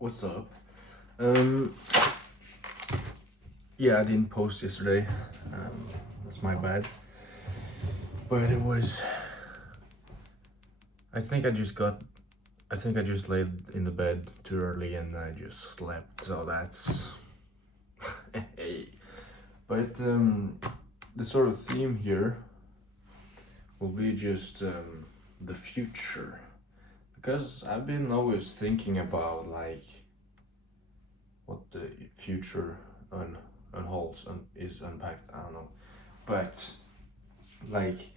What's up? Um, yeah, I didn't post yesterday. That's my bad. But it was. I think I just got. I think I just laid in the bed too early and I just slept. So that's. Hey. But the sort of theme here will be just the future, because I've been always thinking about like what the future un unholds and is unpacked. I don't know, but like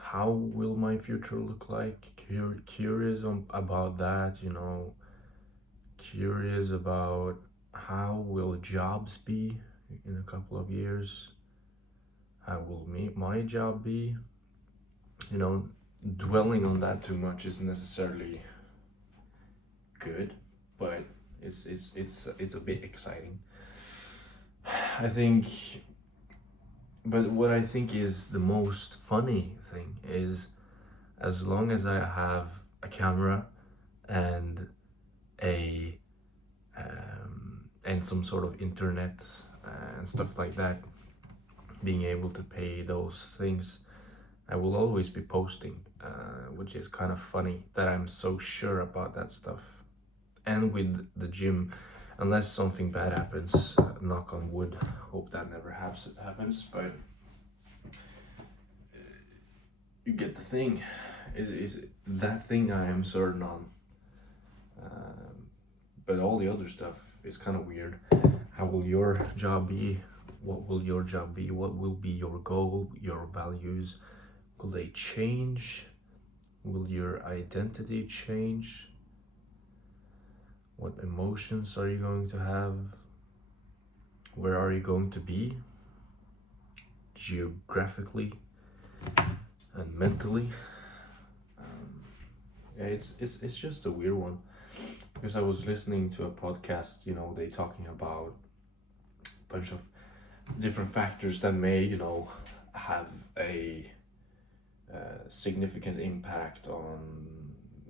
how will my future look like? Curious about that, curious about how will jobs be in a couple of years? How will my job be? You know, dwelling on that too much isn't necessarily good, but it's a bit exciting. I think, but what I think is the most funny thing is, as long as I have a camera and a and some sort of internet and stuff like that, being able to pay those things, I will always be posting, which is kind of funny that I'm so sure about that stuff. And with the gym, unless something bad happens, knock on wood, hope that never happens, but you get the thing. Is that thing I am certain on. Um, but all the other stuff is kind of weird. How will your job be? What will your job be? What will be your goal, your values? Will they change? Will your identity change? What emotions are you going to have? Where are you going to be? Geographically and mentally? Yeah, it's just a weird one, because I was listening to a podcast. They talking about a bunch of different factors that may have a significant impact on,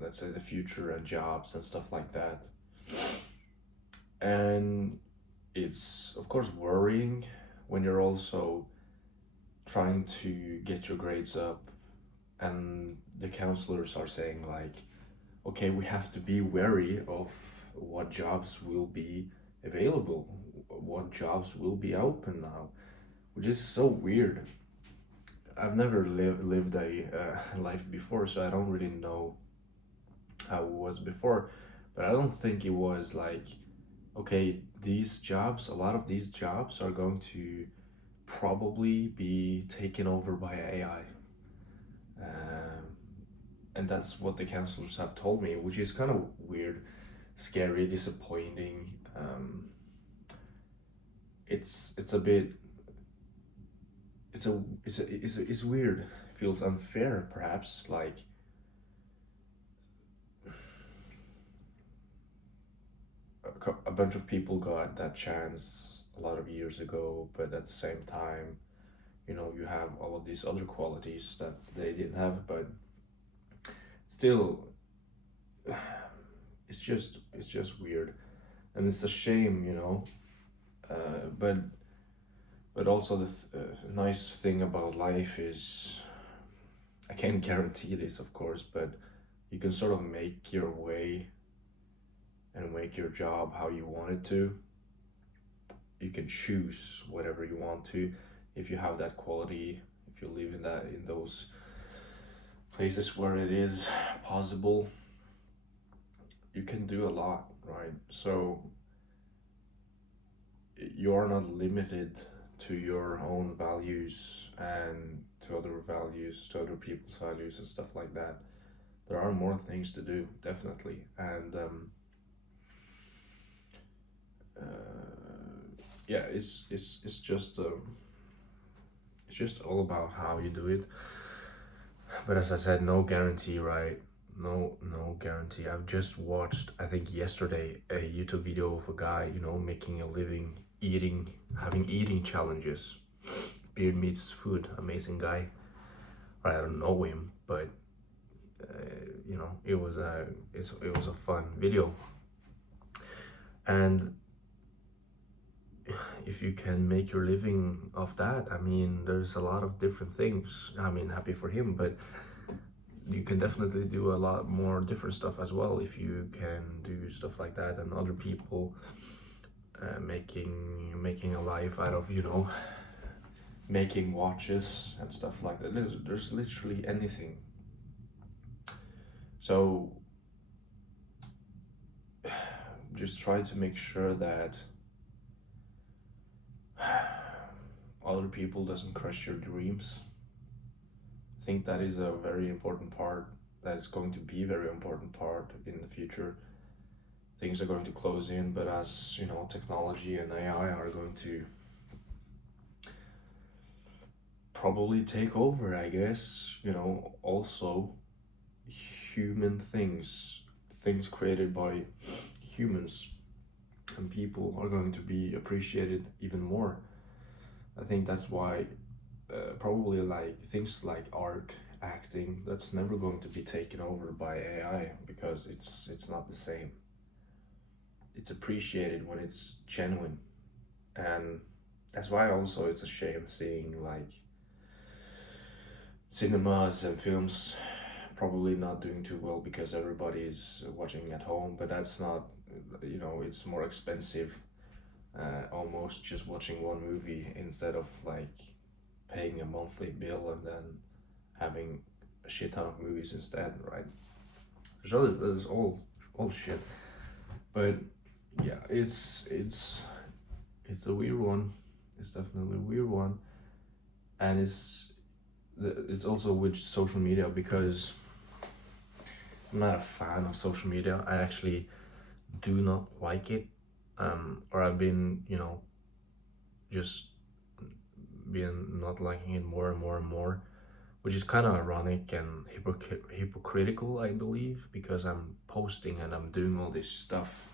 let's say, the future and jobs and stuff like that. And it's of course worrying when you're also trying to get your grades up, and the counselors are saying like, okay, we have to be wary of what jobs will be available, what jobs will be open now, which is so weird. I've never lived a life before, so I don't really know how it was before. But I don't think it was like, okay, these jobs, a lot of these jobs are going to probably be taken over by AI. And that's what the counselors have told me, which is kind of weird, scary, disappointing. It's a bit, it's weird. It feels unfair, perhaps. Like, a bunch of people got that chance a lot of years ago, but at the same time, you have all of these other qualities that they didn't have, but still, it's just weird, and it's a shame, but also the nice thing about life is, I can't guarantee this, of course, but you can sort of make your way and make your job how you want it to. You can choose whatever you want to if you have that quality, if you live in those places where it is possible. You can do a lot, right? So you are not limited to your own values and to other values, to other people's values and stuff like that. There are more things to do, definitely, and yeah, it's just all about how you do it. But as I said, no guarantee, right? No guarantee. I've just watched, I think yesterday, a YouTube video of a guy, making a living having eating challenges. Beard meets food, amazing guy. I don't know him, but it was a fun video. And if you can make your living off that, I mean, there's a lot of different things. I mean, happy for him, but you can definitely do a lot more different stuff as well if you can do stuff like that. And other people making a life out of, making watches and stuff like that. There's literally anything. So just try to make sure that other people doesn't crush your dreams. I think that is a very important part. That is going to be a very important part in the future. Things are going to close in, but as technology and AI are going to probably take over, I guess. Also human things created by humans and people are going to be appreciated even more. I think that's why probably like things like art, acting, that's never going to be taken over by AI, because it's not the same. It's appreciated when it's genuine. And that's why also it's a shame seeing like cinemas and films probably not doing too well because everybody is watching at home. But that's not, it's more expensive, almost just watching one movie instead of like paying a monthly bill and then having a shit ton of movies instead, right? There's all shit. But yeah, it's a weird one. It's definitely a weird one. And it's also with social media, because I'm not a fan of social media. I actually do not like it. Or I've been, just been not liking it more and more and more, which is kind of ironic and hypocritical, I believe, because I'm posting and I'm doing all this stuff.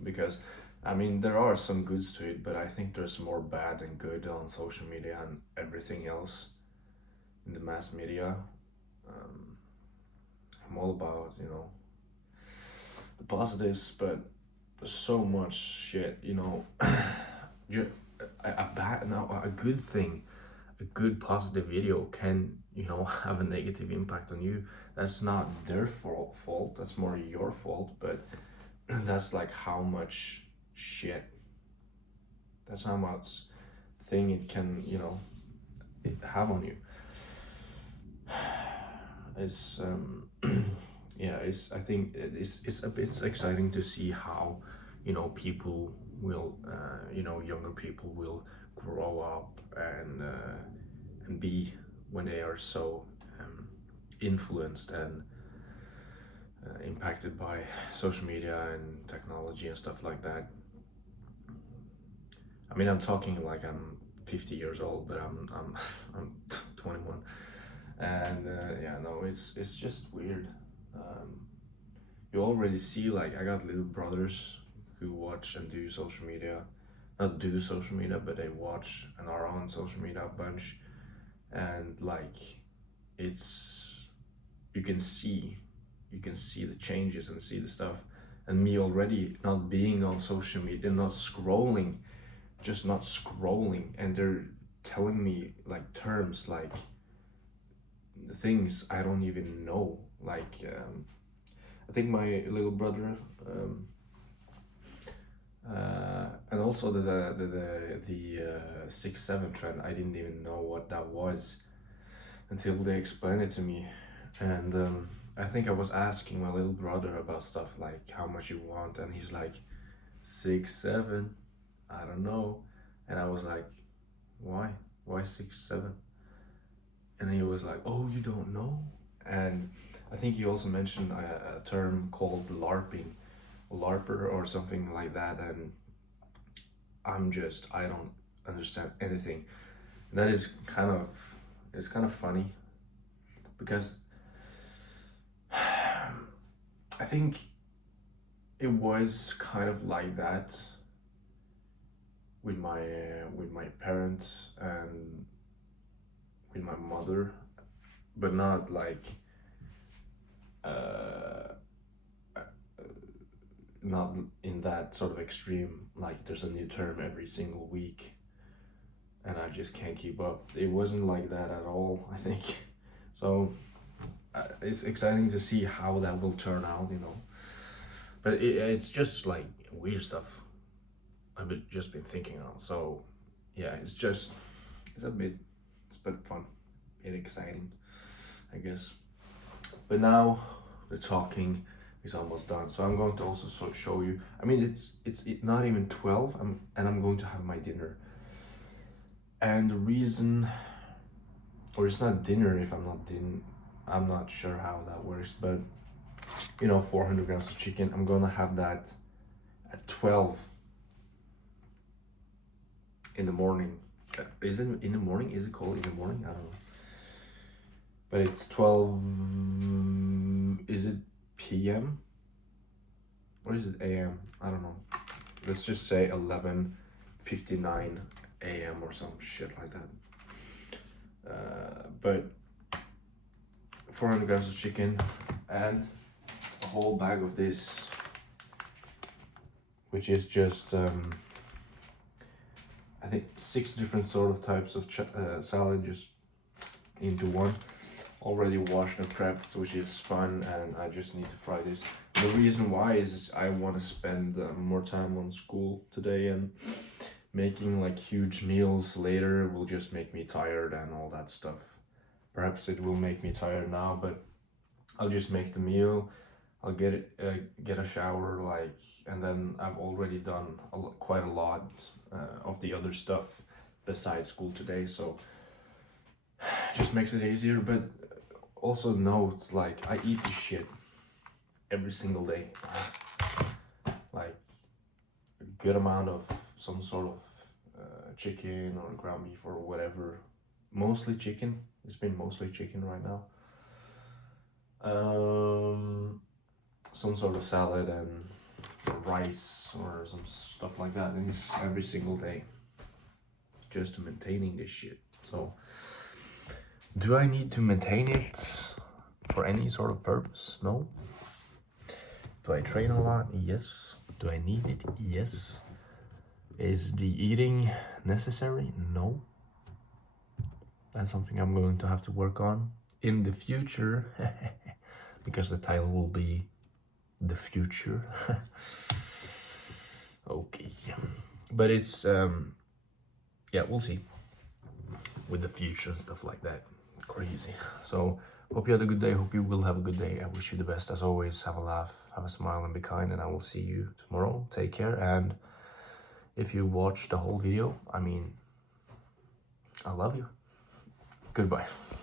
Because, I mean, there are some goods to it, but I think there's more bad than good on social media and everything else in the mass media. Um, I'm all about, the positives, but there's so much shit, a good thing, a good positive video can, have a negative impact on you. That's not their fault, that's more your fault, but that's like how much shit, that's how much thing it can, it have on you. It's yeah, I think it's exciting to see how people will younger people will grow up and be, when they are so influenced and impacted by social media and technology and stuff like that. I mean, I'm talking like I'm 50 years old, but I'm 21. And yeah, no, it's just weird. You already see, like, I got little brothers who watch and do social media, not do social media, but they watch and are on social media a bunch. And like, it's, you can see the changes and see the stuff. And me already not being on social media, not scrolling, just not scrolling, and they're telling me like terms like things I don't even know. Like, I think my little brother, and also the 6-7 trend. I didn't even know what that was until they explained it to me, and I think I was asking my little brother about stuff like how much you want, and he's like 6-7. I don't know, and I was like, why 6-7? And he was like, oh, you don't know? And I think he also mentioned a term called LARPing, LARPer or something like that. And I don't understand anything. And that is it's kind of funny, because I think it was kind of like that with my parents and with my mother, but not like not in that sort of extreme, like there's a new term every single week and I just can't keep up. It wasn't like that at all, I think. So it's exciting to see how that will turn out, you know. But it's just like weird stuff I've just been thinking on. So yeah, it's a bit fun, a bit exciting, I guess. But now the talking is almost done, so I'm going to also show you. I mean, it's not even 12, and I'm going to have my dinner. And the reason, or it's not dinner if I'm not sure how that works, but you know, 400 grams of chicken, I'm gonna have that at 12 in the morning. Is it in the morning? Is it called in the morning? I don't know. But it's 12, is it PM? Or is it AM? I don't know. Let's just say 11:59 AM or some shit like that. But 400 grams of chicken and a whole bag of this, which is just I think 6 different sort of types of salad just into one, already washed and prepped, which is fun, and I just need to fry this. The reason why is I want to spend more time on school today, and making like huge meals later will just make me tired and all that stuff. Perhaps it will make me tired now, but I'll just make the meal, I'll get a shower, like, and then I've already done quite a lot of the other stuff besides school today, so just makes it easier. But also note, like, I eat this shit every single day, like a good amount of some sort of chicken or ground beef or whatever, mostly chicken. It's been mostly chicken right now. Some sort of salad and rice or some stuff like that, and it's every single day, just to maintaining this shit. So do I need to maintain it for any sort of purpose? No. Do I train a lot? Yes. Do I need it? Yes. Is the eating necessary? No. That's something I'm going to have to work on in the future, because the title will be The Future. Okay. But it's, yeah, we'll see with the future and stuff like that. Crazy. So hope you had a good day. Hope you will have a good day. I wish you the best as always. Have a laugh, have a smile, and be kind, and I will see you tomorrow. Take care. And if you watch the whole video, I mean, I love you. Goodbye.